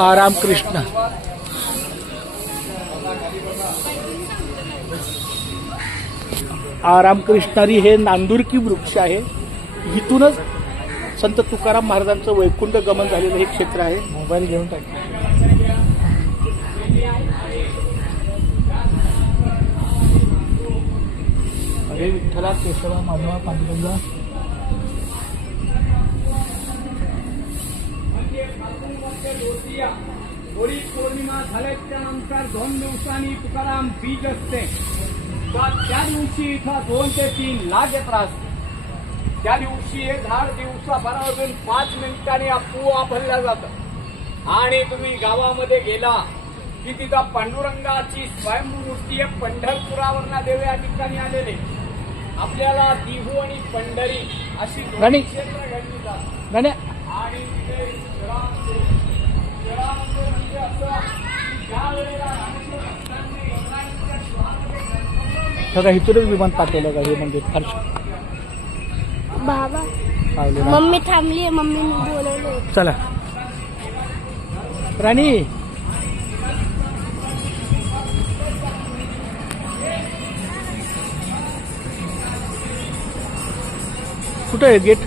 हा रामकृष्ण रामकृष्णारी हे नांदुरकी वृक्ष आहे. इथूनच संत तुकाराम महाराजांचं वैकुंठ गमन झालेलं हे क्षेत्र आहे. मोबाईल घेऊन टाक. हरे विठ्ठला केशवा माधवा पांडुरंगा. होळी पौर्णिमा झाल्याच्या नंतर 2 दिवसांनी तुकाराम बीज असते. त्या दिवशी इथं 2 ते 3 लाख येत असते. त्या दिवशी हे झाड दिवसाभरापासून 5 मिनिटांनी आपोआप हललं जातं. आणि तुम्ही गावामध्ये गेला की तिथं पांडुरंगाची स्वयंभू मूर्ती आहे. पंढरपुरावरना देव या ठिकाणी आलेले. आपल्याला दिहू आणि पंढरी अशी दोन क्षेत्र घडली जातात. आणि तिथे म्हणजे असं ज्या वेळेला सगळं इथूनच विमान पाठवलं का हे मंदिर? फार बाबा मम्मी थांबली. मम्मीने बोलवलं. चला राणी. कुठं आहे गेट?